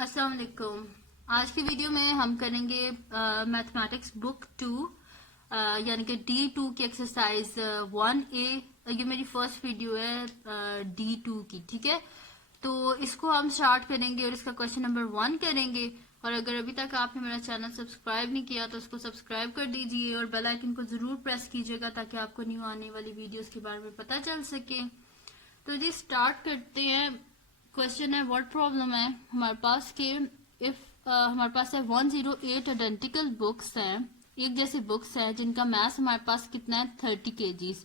अस्सलाम वालेकुम। आज की वीडियो में हम करेंगे मैथमेटिक्स बुक 2 यानी कि D2 की एक्सरसाइज 1A। ये मेरी फर्स्ट वीडियो है D2 की, ठीक है। तो इसको हम स्टार्ट करेंगे और इसका क्वेश्चन नंबर 1 करेंगे। और अगर अभी तक आपने मेरा चैनल सब्सक्राइब नहीं किया तो उसको सब्सक्राइब कर दीजिए और बेल आइकन को जरूर प्रेस कीजिएगा ताकि आपको न्यू आने वाली वीडियोस के बारे में पता चल सके। तो जी स्टार्ट करते हैं। क्वेश्चन है व्हाट प्रॉब्लम है हमारे पास के इफ हमारे पास है 108 आइडेंटिकल बुक्स हैं, एक जैसी बुक्स हैं जिनका मास हमारे पास कितना है 30 kgs।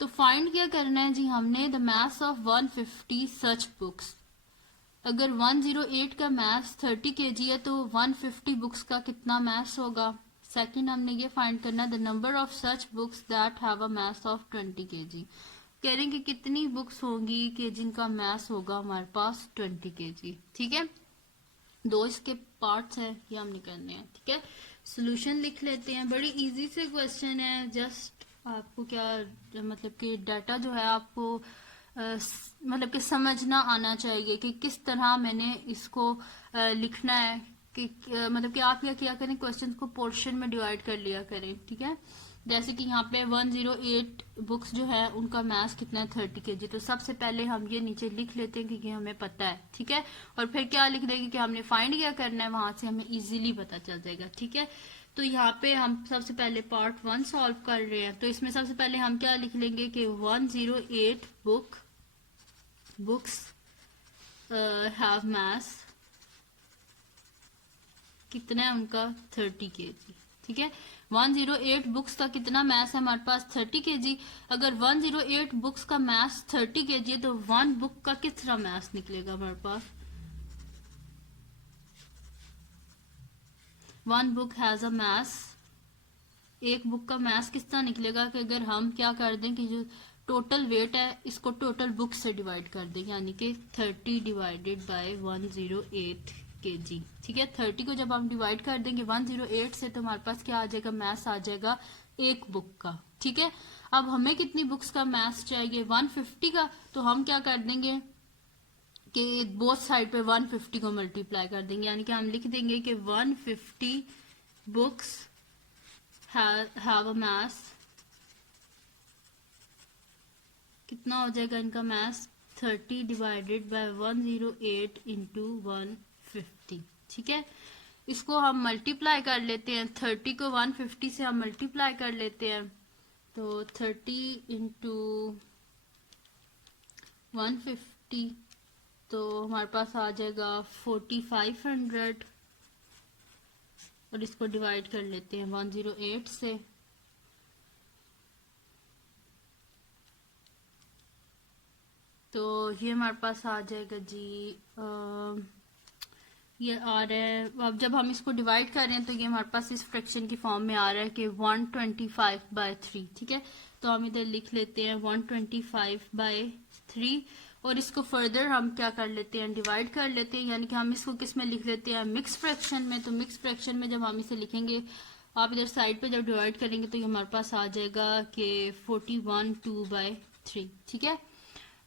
तो फाइंड क्या करना है जी हमने the mass of 150 such books. अगर 108 का मास 30 kg है तो 150 बुक्स का कितना मास होगा। सेकंड हमने ये फाइंड करना the number of such books that have a mass of 20 kg। कह रहे हैं कि कितनी बुक्स होंगी कि जिनका मास होगा हमारे पास 20 kg। ठीक है, दो इसके पार्ट्स हैं, ये हमने करने हैं। ठीक है, सोल्यूशन लिख लेते हैं। बड़ी इजी से क्वेश्चन है, जस्ट आपको क्या मतलब कि डाटा जो है आपको मतलब कि समझना आना चाहिए कि किस तरह मैंने इसको लिखना है कि मतलब कि आप क्या करें, क्वेश्चन को पोर्शन में डिवाइड कर लिया करें। ठीक है, जैसे कि यहाँ पे 108 बुक्स जो है उनका मास कितना है 30 kg। तो सबसे पहले हम ये नीचे लिख लेते हैं क्योंकि हमें पता है। ठीक है, और फिर क्या लिख देंगे कि हमने फाइंड क्या करना है, वहां से हमें इजीली पता चल जाएगा। ठीक है, तो यहाँ पे हम सबसे पहले पार्ट 1 सॉल्व कर रहे हैं। तो इसमें सबसे पहले हम क्या लिख लेंगे कि 108 बुक्स हैव मास कितना है उनका 30 kg। ठीक है, 108 बुक्स का कितना मास है हमारे पास 30 kg। अगर 108 बुक्स का मास 30 kg है तो वन बुक का कितना मास निकलेगा हमारे पास। वन बुक हैज अ मास, एक बुक का मास किस तरह निकलेगा कि अगर हम क्या कर दें कि जो टोटल वेट है इसको टोटल बुक से डिवाइड कर दें, यानी कि 30 डिवाइडेड बाय 108 kg। ठीक है, 30 को जब हम डिवाइड कर देंगे 108 से तो हमारे पास क्या आ जाएगा, मास आ जाएगा एक बुक का। ठीक है, अब हमें कितनी बुक्स का मास चाहिए 150 का। तो हम क्या कर देंगे कि बोथ साइड पे 150 को मल्टीप्लाई कर देंगे, यानी कि हम लिख देंगे कि 150 बुक्स have a mass, कितना हो जाएगा इनका मास 30 डिवाइडेड बाय 108 इंटू 150। ठीक है, इसको हम मल्टीप्लाई कर लेते हैं, 30 को 150 से हम मल्टीप्लाई कर लेते हैं। तो 30 इंटू 150 तो हमारे पास आ जाएगा 4500 और इसको डिवाइड कर लेते हैं 108 से। तो ये हमारे पास आ जाएगा जी ये आ रहा है। अब जब हम इसको डिवाइड कर रहे हैं तो ये हमारे पास इस फ्रैक्शन की फॉर्म में आ रहा है कि 125/3। ठीक है, तो हम इधर लिख लेते हैं 125/3 और इसको फर्दर हम क्या कर लेते हैं, डिवाइड कर लेते हैं, यानी कि हम इसको किस में लिख लेते हैं, मिक्स फ्रैक्शन में। तो मिक्स फ्रैक्शन में जब हम इसे लिखेंगे, आप इधर साइड पे जब डिवाइड करेंगे तो ये हमारे पास आ जाएगा कि 41/2/3। ठीक है,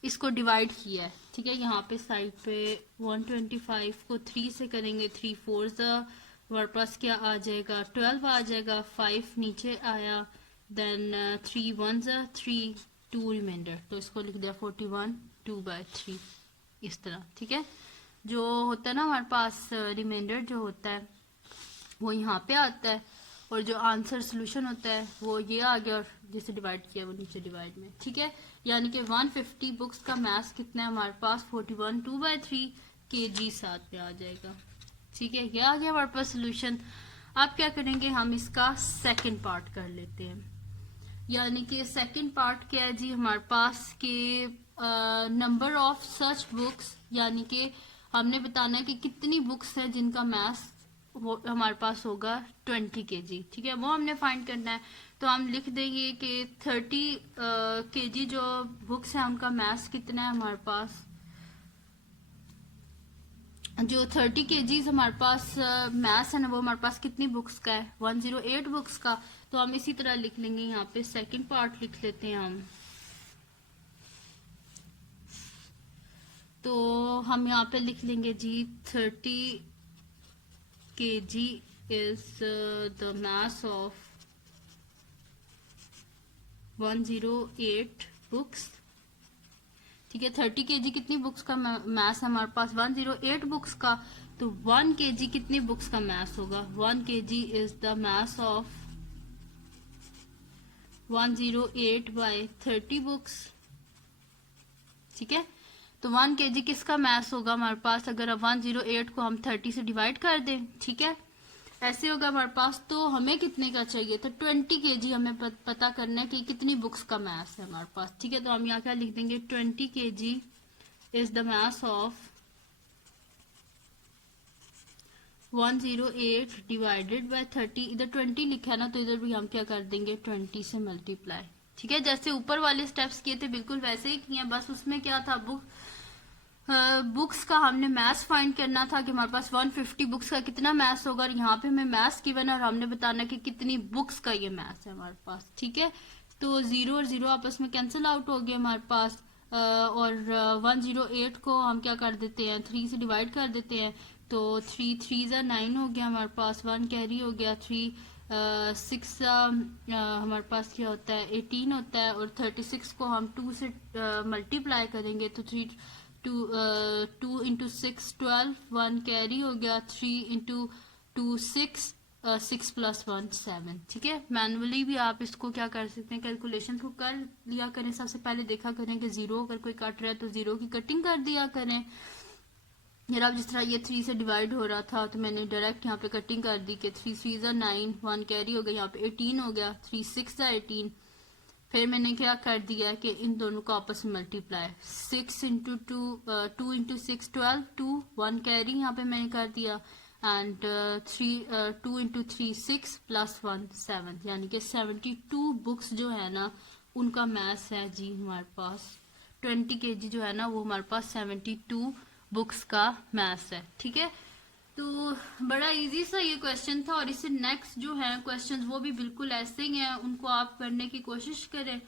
इसको डिवाइड किया है। ठीक है, यहाँ पे साइड पे 125 को 3 से करेंगे, 3 4 हमारे पास क्या आ जाएगा 12 आ जाएगा, 5 नीचे आया, देन 3 1 3 2 रिमाइंडर। तो इसको लिख दिया 41/2/3 इस तरह। ठीक है, जो होता है ना हमारे पास रिमाइंडर जो होता है वो यहाँ पे आता है और जो आंसर सोल्यूशन होता है वो ये आ गया और जिसे डिवाइड किया वो नीचे डिवाइड में। ठीक है, यानी कि 150 बुक्स का मास कितना है हमारे पास 41/2/3 kg साथ में आ जाएगा। ठीक है, ये आ गया हमारे पास सोल्यूशन। अब क्या करेंगे, हम इसका सेकंड पार्ट कर लेते हैं। यानी कि सेकंड पार्ट क्या है जी हमारे पास के नंबर ऑफ सच बुक्स, यानी कि हमने बताना है कि कितनी बुक्स है जिनका मास वो हमारे पास होगा 20 kg। ठीक है, वो हमने फाइंड करना है। तो हम लिख देंगे कि 30 kg जो बुक्स है उनका मास कितना है हमारे पास, जो 30 kg हमारे पास मास है ना वो हमारे पास कितनी बुक्स का है 108 बुक्स का। तो हम इसी तरह लिख लेंगे, यहाँ पे सेकंड पार्ट लिख लेते हैं हम। तो हम यहाँ पे लिख लेंगे जी 30 kg is the mass of 108 books. ठीक है, 30 kg कितनी बुक्स का मैस है हमारे पास? 108 बुक्स का। तो 1 kg कितनी बुक्स का मैस होगा? 1 kg is the mass of 108 by 30 books. ठीक है, तो 1 kg किसका मैस होगा हमारे पास अगर 108 को हम 30 से डिवाइड कर दें? ठीक है, ऐसे होगा हमारे पास। तो हमें कितने का चाहिए? तो 20 kg हमें पता करना है कि कितनी बुक्स का मैस है हमारे पास। ठीक है, तो हम यहाँ क्या लिख देंगे? 20 kg is the mass of 108 divided by 30। इधर 20 लिखा है ना, तो इधर भी हम क्या कर देंगे? 20 से मल्टीप्लाई। ठीक है, जैसे ऊपर वाले स्टेप्स किए थे बिल्कुल वैसे ही किए, बस उसमें क्या था, बुक्स का हमने मैथ्स फाइंड करना था कि हमारे पास 150 बुक्स का कितना मैथ्स होगा, और यहाँ पे हमें मैथ्स गिवन है और हमने बताना कि कितनी बुक्स का ये मैथ्स है हमारे पास। ठीक है, तो 0 और 0 आपस में कैंसिल आउट हो गए हमारे पास, और 108 को हम क्या कर देते हैं? 3 से डिवाइड कर देते हैं। तो 3 3 9 हो गया हमारे पास, 1 कैरी हो गया, 3 6 हमारे पास क्या होता है? 18 होता है, और 36 को हम 2 से मल्टीप्लाई करेंगे तो 2 इंटू 6 12, 1 कैरी हो गया, 3 इंटू 2 6, 6 प्लस 1 7। ठीक है, मैनुअली भी आप इसको क्या कर सकते हैं? कैलकुलेशन को कर लिया करें। सबसे पहले देखा करें कि 0 अगर कोई कट रहा है तो 0 की कटिंग कर दिया करें। यार अब जिस तरह ये 3 से डिवाइड हो रहा था तो मैंने डायरेक्ट यहाँ पे कटिंग कर दी कि 3 3 9, 1 कैरी हो गया, यहाँ पे 18 हो गया, 3 6 18। फिर मैंने क्या कर दिया कि इन दोनों को आपस में मल्टीप्लाई, 6 इंटू 2 इंटू 6 12, 2 1 कैरी यहाँ पे मैंने कर दिया, एंड 2 इंटू 3 6 प्लस 1 7, यानी कि 72 बुक्स जो है ना उनका मैथ्स है जी हमारे पास। 20 kg जो है ना वो हमारे पास 72 बुक्स का मैथ्स है। ठीक है, तो बड़ा इजी सा ये क्वेश्चन था, और इससे नेक्स्ट जो है क्वेश्चंस वो भी बिल्कुल ऐसे ही हैं, उनको आप करने की कोशिश करें।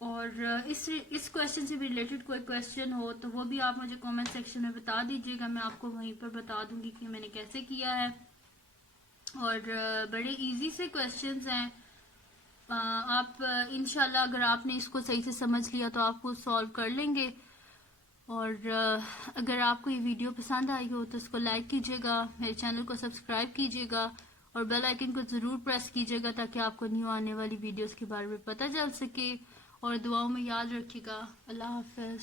और इस क्वेश्चन से भी रिलेटेड कोई क्वेश्चन हो तो वो भी आप मुझे कमेंट सेक्शन में बता दीजिएगा, मैं आपको वहीं पर बता दूंगी कि मैंने कैसे किया है। और बड़े इजी से क्वेश्चंस हैं, आप इंशाल्लाह अगर आपने इसको सही से समझ लिया तो आप वो सॉल्व कर लेंगे। और अगर आपको ये वीडियो पसंद आई हो तो इसको लाइक कीजिएगा, मेरे चैनल को सब्सक्राइब कीजिएगा, और बेल आइकन को ज़रूर प्रेस कीजिएगा ताकि आपको न्यू आने वाली वीडियोस के बारे में पता चल सके। और दुआओं में याद रखिएगा। अल्लाह हाफ़िज़।